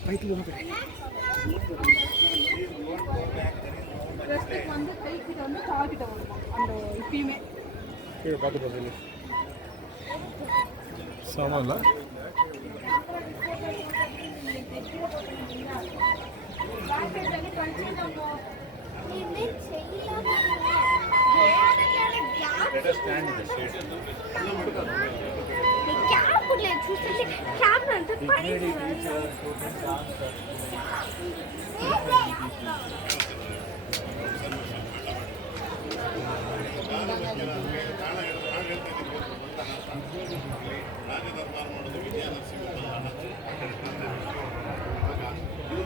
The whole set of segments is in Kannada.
பைக்கில் ஒன்று ரெஸ்ட்டுக்கு வந்து கை கிட்ட வந்து கால் கிட்ட చూస్తుంటే క్యామెరా అంతా పడేసి ರಾಜಧರ್ಮಾನ ಮಾಡೋದು ವಿಜಯ ನರಸಿಂಹ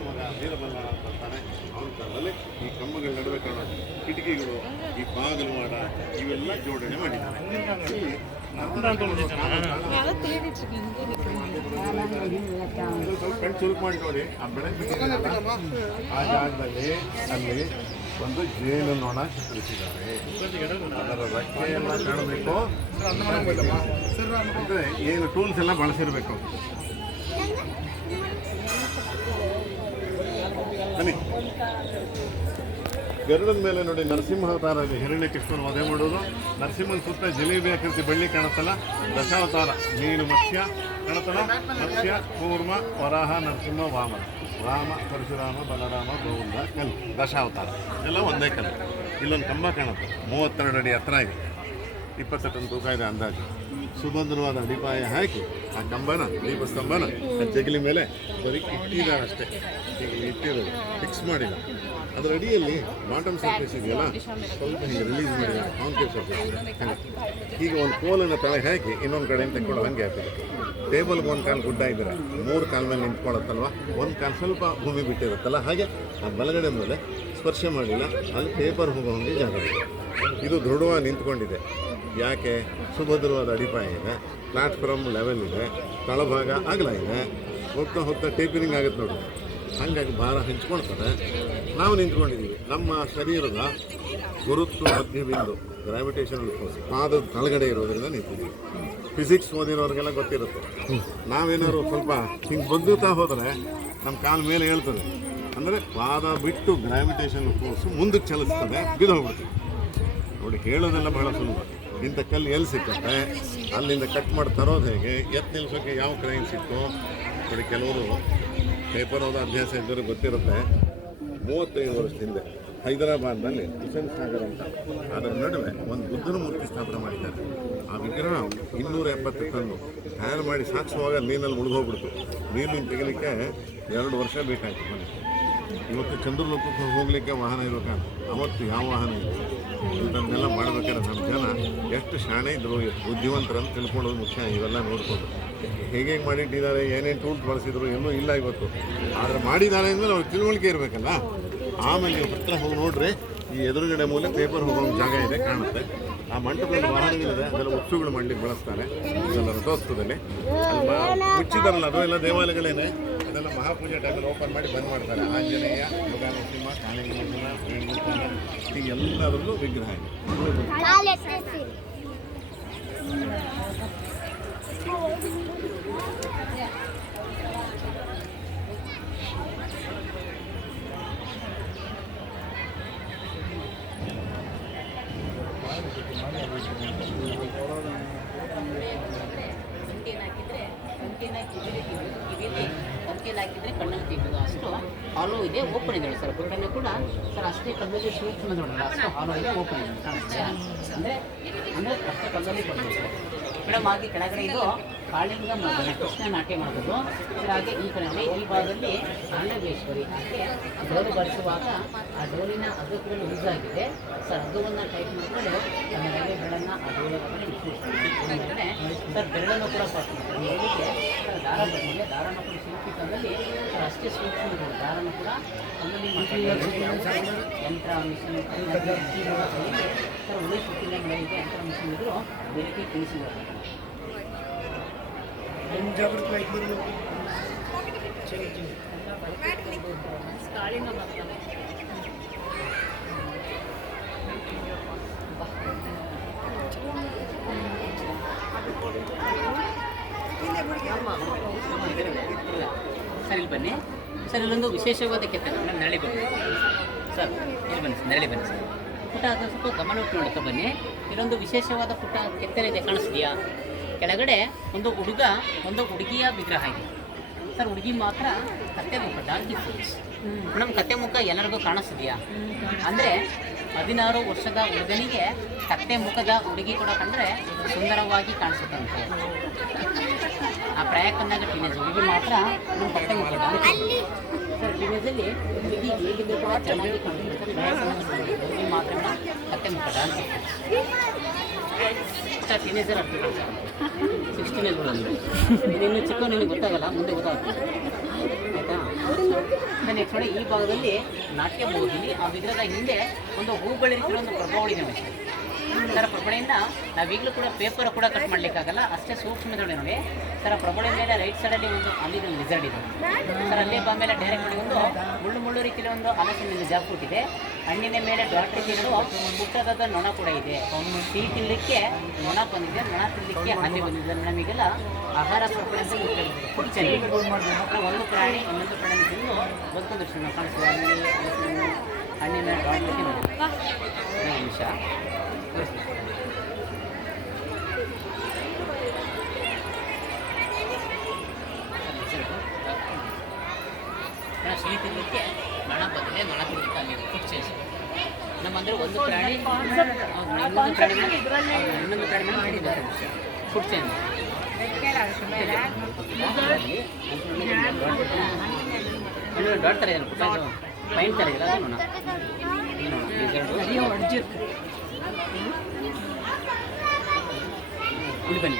ಮಗ ವೀರಬಲ್ಲ ಬರ್ತಾನೆ ಅವನ ಕಾಲದಲ್ಲಿ ಈ ಕಮ್ಮಗಳ ನಡುವೆ ಕಾಣುತ್ತೆ. ಕಿಟಕಿಗಳು ಈ ಬಾಗಿಲು ಮಾಡ ಇವೆಲ್ಲ ಜೋಡಣೆ ಮಾಡಿದ್ದಾರೆ. ಸ್ವಲ್ಪ ಮಾಡಿ ನೋಡಿ ಆ ಬಿಟ್ಟಿದೆಯಲ್ಲ, ಆ ಜಾಗದಲ್ಲಿ ಅಲ್ಲಿ ಒಂದು ಜೇನು ನೋಣ ಚಿತ್ರಿಸಿದ್ದಾರೆ ಅದರ ರೆಕ್ಕೆಯೆಲ್ಲ ಕಾಣಬೇಕು. ಅಂದ್ರೆ ಏನು ಟೂಲ್ಸ್ ಎಲ್ಲ ಬಳಸಿರ್ಬೇಕು. ಬನ್ನಿ. ಗರುಡನ ಮೇಲೆ ನೋಡಿ ನರಸಿಂಹಾವತಾರ ಇದೆ ಹಿರಣ್ಯ ಕೃಷ್ಣನ ವಧೆ ಮಾಡೋದು ನರಸಿಂಹನ ಸುತ್ತ ಜಿಲೇಬಿ ಆಕೃತಿ ಬಳ್ಳಿ ಕಾಣುತ್ತಲ್ಲ, ದಶಾವತಾರ ಮೀನು ಮತ್ಸ್ಯ ಕಾಣುತ್ತಲ್ಲ? ಮತ್ಸ್ಯ, ಕೂರ್ಮ, ವರಾಹ, ನರಸಿಂಹ ವಾಮನ ರಾಮ, ಪರಶುರಾಮ, ಬಲರಾಮ, ಗೋವಿಂದ, ಕಲ್ಲು. ದಶಾವತಾರ. ಎಲ್ಲ ಒಂದೇ ಕಲ್ಲು. ಇಲ್ಲೊಂದು ಕಂಬ ಕಾಣುತ್ತೆ. ಮೂವತ್ತೆರಡು ಅಡಿ ಹತ್ರ ಇದೆ ಇಪ್ಪತ್ತು ಟನ್ ತೂಕ ಇದೆ ಅಂದಾಜು. ಸುಭದ್ರವಾದ ಅಡಿಪಾಯ ಹಾಕಿ ಆ ಕಂಬನ, ದೀಪಸ್ತಂಭನ ಆ ಜಗಲಿ ಮೇಲೆ ಬರೀ ಇಟ್ಟಿದ್ದಾರೆ ಅಷ್ಟೇ. ಈಗ ಇಟ್ಟಿರೋದು. ಫಿಕ್ಸ್ ಮಾಡಿಲ್ಲ. ಅದರ ಅಡಿಯಲ್ಲಿ ಬಾಟಮ್ ಸರ್ಫೇಸ್ ಇದೆಯಲ್ಲ ಸ್ವಲ್ಪ ಹಿಂಗೆ ರಿಲೀಸ್ ಮಾಡಿ ಕಾಂಕ್ರೀಟ್ ಸರ್ಫೇಸ್ ಈಗ ಒಂದು ಕೋಲನ್ನು ತಲೆ ಹಾಕಿ ಇನ್ನೊಂದು ಕಡೆಯಿಂದ ತೆಕ್ಕೊಳ್ಳೋ ಹಂಗೆ ಹಾಕಿದೆ ಟೇಬಲ್ಗೆ ಒಂದು ಕಾಲು ಗುಡ್ಡ ಇದ್ದರೆ ಮೂರು ಕಾಲ ಮೇಲೆ ನಿಂತ್ಕೊಳ್ಳುತ್ತಲ್ವ ಒಂದು ಕಾಲು ಸ್ವಲ್ಪ ಭೂಮಿ ಬಿಟ್ಟಿರುತ್ತಲ್ಲ, ಹಾಗೆ ಆ ಬಲಗಡೆ ಮೇಲೆ ಸ್ಪರ್ಶ ಮಾಡಿಲ್ಲ, ಅಲ್ಲಿ ಪೇಪರ್ ಹೋಗೋ ಹಂಗೆ ಜಾಗ ಇದೆ. ಇದು ದೃಢವಾಗಿ ನಿಂತ್ಕೊಂಡಿದೆ. ಯಾಕೆ? ಸುಭದ್ರವಾದ ಅಡಿಪಾಯ ಇದೆ ಪ್ಲಾಟ್ಫಾರ್ಮ್ ಲೆವೆಲ್ ಇದೆ, ತಳಭಾಗ ಅಗಲ ಇದೆ. ಹೋಗ್ತಾ ಹೋಗ್ತಾ ಟೇಪರಿಂಗ್ ಆಗುತ್ತೆ ನೋಡಿ. ಹಾಗಾಗಿ ಭಾರ ಹಂಚ್ಕೊಳ್ತಾರೆ ನಾವು ನಿಂತ್ಕೊಂಡಿದ್ದೀವಿ ನಮ್ಮ ಶರೀರದ ಗುರುತ್ವ ಮಧ್ಯಬಿಂದು ಗ್ರಾವಿಟೇಷನಲ್ ಫೋರ್ಸ್ ಪಾದದ ಕೆಳಗಡೆ ಇರೋದ್ರಿಂದ ನಿಂತಿದ್ದೀವಿ. ಫಿಸಿಕ್ಸ್ ಓದಿರೋರಿಗೆಲ್ಲ ಗೊತ್ತಿರುತ್ತೆ. ನಾವೇನಾದ್ರು ಸ್ವಲ್ಪ ಹಿಂಗೆ ಬಗ್ಗುತ್ತಾ ಹೋದರೆ ನಮ್ಮ ಕಾಲ ಮೇಲೆ ಹೇಳ್ತದೆ ಅಂದರೆ ಪಾದ ಬಿಟ್ಟು ಗ್ರಾವಿಟೇಷನ್ ಫೋರ್ಸ್ ಮುಂದಕ್ಕೆ ಚಲಿಸ್ತದೆ ಬಿದ್ದೋಗ್ಬಿಡ್ತೀವಿ ನೋಡಿ ಹೇಳೋದೆಲ್ಲ ಬಹಳ ಸುಲಭ. ಇಂಥ ಕಲ್ಲು ಎಲ್ಲಿ ಸಿಕ್ಕತ್ತೆ? ಅಲ್ಲಿಂದ ಕಟ್ ಮಾಡಿ ತರೋದು ಹೇಗೆ? ಎತ್ತು ನಿಲ್ಸೋಕ್ಕೆ ಯಾವ ಕ್ರೈನ್ ಸಿಕ್ತು ನೋಡಿ, ಕೆಲವರು ಪೇಪರ್ ಓದೋ ಅಭ್ಯಾಸ ಇದ್ದರೆ ಗೊತ್ತಿರುತ್ತೆ. ಮೂವತ್ತೈದು ವರ್ಷದ ಹಿಂದೆ ಹೈದರಾಬಾದ್ನಲ್ಲಿ ಹುಸೇನ್ ಸಾಗರ್ ಅಂತ ಅದರ ನಡುವೆ ಒಂದು ಬುದ್ಧನ ಮೂರ್ತಿ ಸ್ಥಾಪನೆ ಮಾಡಿದ್ದಾರೆ. ಆ ವಿಗ್ರಹ ಇನ್ನೂರ ಎಪ್ಪತ್ತು ತಂದು ತಯಾರು ಮಾಡಿ ಸಾಗಿಸುವಾಗ ನೀರಲ್ಲಿ ಮುಳುಗೋಗ್ಬಿಡ್ತು ನೀರಿನ ತೆಗಿಲಿಕ್ಕೆ ಎರಡು ವರ್ಷ ಬೇಕಾಯಿತು ಮನೆ. ಇವತ್ತು ಚಂದ್ರಲೋಕಕ್ಕೆ ಹೋಗಲಿಕ್ಕೆ ವಾಹನ ಇರಬೇಕಾ ಅವತ್ತು ಯಾವ ವಾಹನ ಇತ್ತು ಇದನ್ನೆಲ್ಲ ಮಾಡಬೇಕಾದ್ರೆ ನಮ್ಮ ಜನ ಎಷ್ಟು ಶಾಣೆ ಇದ್ರು ಬುದ್ಧಿವಂತರಂತ ತಿಳ್ಕೊಳ್ಳೋದು ಮುಖ್ಯ. ಇವೆಲ್ಲ ನೋಡಿಕೊಂಡು. ಹೇಗೆ ಹೇಗೆ ಮಾಡಿಟ್ಟಿದ್ದಾರೆ, ಏನೇನು ಟೂಲ್ಸ್ ಬಳಸಿದ್ರು ಏನೂ ಇಲ್ಲ ಇವತ್ತು. ಆದರೆ ಮಾಡಿದ್ದಾರೆ ಅಂದರೆ ಅವ್ರಿಗೆ ತಿಳುವಳಿಕೆ ಇರಬೇಕಲ್ಲ? ಆಮೇಲೆ ನೀವು ಹತ್ರ ಹೋಗಿ ನೋಡ್ರಿ, ಈ ಎದುರುಗಡೆ ಮೂಲೆ ಪೇಪರ್ ಹೋಗೋ ಜಾಗ ಇದೆ, ಕಾಣುತ್ತೆ. ಆ ಮಂಟಪದಲ್ಲಿ ವಾಹನಗಳಿದೆ, ಅದೆಲ್ಲ ವಸ್ತುಗಳು ಮಾಡಲಿಕ್ಕೆ ಬಳಸ್ತಾರೆ. ಅದೆಲ್ಲ ರಥೋತ್ಸವದಲ್ಲಿ. ಮುಚ್ಚಿದಾರಲ್ಲ ಅದು ಎಲ್ಲ ದೇವಾಲಯಗಳೇನೆ. ಅದೆಲ್ಲ ಮಹಾಪೂಜೆ ಟೈಮಲ್ಲಿ ಓಪನ್ ಮಾಡಿ ಬಂದ್ ಮಾಡ್ತಾರೆ. ಆಂಜನೇಯ ಯೋಗ ಎಲ್ಲದರಲ್ಲೂ ವಿಗ್ರಹ ಇದೆ. ಹಾಲು ಇದೆ ಓಪನ್ ಇದೆ ಸರ್ ಬುಡನೆ ಕೂಡ ಸರ್ ಅಷ್ಟೇ ಕಲ್ಲಲ್ಲಿ ಸೂಕ್ಷ್ಮ ಅಷ್ಟು ಹಾಲು ಇದೆ ಓಪನ್ ಇದೆ ಅಂದರೆ ಅಂದರೆ ಅಷ್ಟೇ ಕಲ್ಲಲ್ಲಿ ಬರ್ತದೆ ಸರ್ ಮೇಡಮ್ ಹಾಗೆ ಕೆಳಗಡೆ ಇದು ಕಾಳಿಂಗ ಕೃಷ್ಣ ನಾಟ್ಯ ಮಾಡೋದು ಹಾಗೆ ಈ ಕಡೆ ಈ ಭಾಗದಲ್ಲಿ ಕಾಂಡವೇಶ್ವರಿ ಹಾಗೆ ಡೋಲು ಬಳಸುವಾಗ ಆ ಡೋಲಿನ ಅಗತ್ಯಗಳು ಯೂಸ್ ಆಗಿದೆ ಸರ್ ಅಗ್ಗವನ್ನು ಟೈಪ್ ಮಾಡಿಕೊಂಡು ರೈಲ್ವೆ ಬೆರಳನ್ನು ಆ ಡೋಲ ಸರ್ ಬೆರಳನ್ನು ಕೂಡ ಪಾಸ್ ಮಾಡ್ತಾರೆ ದಾರ ಬಂದಿದೆ ದಾರನ ಕೂಡ ಸರ್ ಅಷ್ಟೇ ಸೂಕ್ಷ್ಮ. ದಾರನ ಕೂಡ ಅಲ್ಲಿ. ಯಂತ್ರ ಮಿಷಿನ್ ಸರ್ ಒಳ್ಳೆ ಸುತ್ತಿನ ಯಂತ್ರ ಮಿಷಿನ್ ಇದ್ರು ಬೆಳಗ್ಗೆ ಫಿನಿಶಿಂಗ್ ಸರಿ, ಇಲ್ಲಿ ಬನ್ನಿ. ಸರ್, ಇಲ್ಲೊಂದು ವಿಶೇಷವಾದ ಕೆತ್ತನೆ ಮೇಡಮ್ ನೆರಳಿ ಬನ್ನಿ. ಸರ್, ಇಲ್ಲಿ ಬನ್ನಿ ಸರ್ ನೆರಳಿ ಬನ್ನಿ ಸರ್. ಪುಟ ಅದನ್ನು ಸ್ವಲ್ಪ ಗಮನ ನೋಡ್ತಾ ಬನ್ನಿ. ಇಲ್ಲೊಂದು ವಿಶೇಷವಾದ ಪುಟ ಕೆತ್ತನೆ ಇದೆ ಕಾಣಿಸ್ತೀಯಾ ಕೆಳಗಡೆ ಒಂದು ಹುಡುಗ, ಒಂದು ಹುಡುಗಿಯ ವಿಗ್ರಹ ಇದೆ. ಸರ್, ಹುಡುಗಿ ಮಾತ್ರ ಕತ್ತೆ ಮುಖ ಮೇಡಮ್ ಕತ್ತೆ ಮುಖ ಎಲ್ಲರಿಗೂ ಕಾಣಿಸಿದೆಯಾ ಅಂದರೆ ಹದಿನಾರು ವರ್ಷದ ಹುಡುಗನಿಗೆ ಕತ್ತೆ ಮುಖದ ಹುಡುಗಿ ಕೂಡ ಕಂಡ್ರೆ ಸುಂದರವಾಗಿ ಕಾಣಿಸುತ್ತಂತೆ. ಆ ಪ್ರಾಯಕ್ಕೆ ಬಂದಾಗ ಟೀನೇಜ್ ಹುಡುಗಿ ಮಾತ್ರ ನಮ್ಮ ಕತ್ತೆ ಮುಖ ಡಾಲ್ಗಿ ಸರ್ ಟೀನೇಜಲ್ಲಿ ಹುಡುಗಿ ಹೇಗಿದ್ರು ಕೂಡ ಚೆನ್ನಾಗಿ ಹುಡುಗಿ ಮಾತ್ರ ಕತ್ತೆ ಮುಖ ಟೀನೇಜರ್ ಸರ್ ಸಿಕ್ಸ್ಟೀನ್ ಏಜ್ ಬಂದು ಇನ್ನು ಚಿಕ್ಕ ನಿನಗೆ ಗೊತ್ತಾಗಲ್ಲ, ಮುಂದೆ ಗೊತ್ತಾಗ್ತದೆ ಆಯಿತಾ? ನೆಕ್ಸ್ಟ್ ನೋಡಿ ಈ ಭಾಗದಲ್ಲಿ ನಾಟ್ಯ ಬಹುದಿಲಿ ಆ ವಿಗ್ರಹದ ಹಿಂದೆ ಒಂದು ಹೂಗಳ ರೀತಿಯ ಒಂದು ಪ್ರಭಾವಳಿ ಇದೆ ಸರ ಪ್ರಭಳೆಯಿಂದ ನಾವೀಗಲೂ ಕೂಡ ಪೇಪರ್ ಕೂಡ ಕಟ್ ಮಾಡ್ಲಿಕ್ಕಾಗಲ್ಲ. ಅಷ್ಟೇ ಸೂಕ್ಷ್ಮದೊಳಗೆ ನೋಡಿ. ಸರ್ ಆ ಪ್ರಬಳೆ ಮೇಲೆ ರೈಟ್ ಸೈಡಲ್ಲಿ ಒಂದು ಅಲ್ಲಿ ಲಿಸರ್ಡ್ ಇದೆ. ಸರ್ ಅಲ್ಲಿ ಬಂದ ಮೇಲೆ ಡೈರೆಕ್ಟ್ ಒಂದು ಮುಳ್ಳು ಮುಳ್ಳು ರೀತಿಯಲ್ಲಿ ಒಂದು ಆಲೋಚನೆ ಕೊಟ್ಟಿದೆ ಹಣ್ಣಿನ ಮೇಲೆ ಡಾಕ್ಟರ್ ರೀತಿಯಲ್ಲಿ ಪುಟ್ಟದಾದ ನೊಣ ಕೂಡ ಇದೆ. ಅವನು ಸಿಹಿ ತಿನ್ನಲಿಕ್ಕೆ ನೊಣ ಬಂದಿದೆ ನೊಣ ತಿನ್ನಲಿಕ್ಕೆ ಹಾನಿ ಬಂದಿದೆ. ನಮಗೆಲ್ಲ ಆಹಾರ ಚೆನ್ನಾಗಿ ಒಂದು ಪ್ರಾಣಿ ಇನ್ನೊಂದು ಪ್ರಾಣಿ ತಿಂದು ಬದುಕೊಂಡು ಹಲಸಿನ ಹಣ್ಣಿನ ನೋಡಿ ನಿಮಿಷ. ಸಿಹಿ ತಿನ್ನಲಿಕ್ಕೆ ನೊಣ ಬದಲೇ ನೊಣ ತಿನ್ನಲಿಕ್ಕೆ ಅಲ್ಲಿ ಫುಡ್ ಚೇಂಜ್ ನಮ್ಮಂದ್ರೆ ಒಂದು ಪ್ರಾಣಿ ಇನ್ನೊಂದು ಪ್ರಾಣಿ ಇನ್ನೊಂದು ಪ್ರಾಣಿ ಮಾಡಿದ್ದಾರೆ. ಫುಡ್ ಚೇಂಜ್ ಡಾಟ್ ಥರ ಪುಟ್ಟ ಪೈನ್ ಥರ ಇದೆ ಅದು ಇಲ್ಲಿ ಬನ್ನಿ.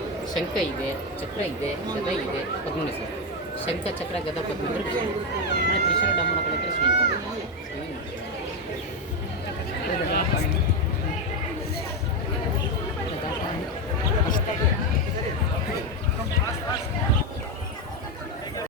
ಶಂಖ ಇದೆ, ಚಕ್ರ ಇದೆ, ಗದ ಇದೆ ಪದ್ಮನಿ ಸರ್. ಶಂಖ, ಚಕ್ರ, ಗದ ಪದ್ಮ ಅಂದರೆ ವಿಷ್ಣು ಅಂದರೆ ಕಡೆ ಶ್ರೀ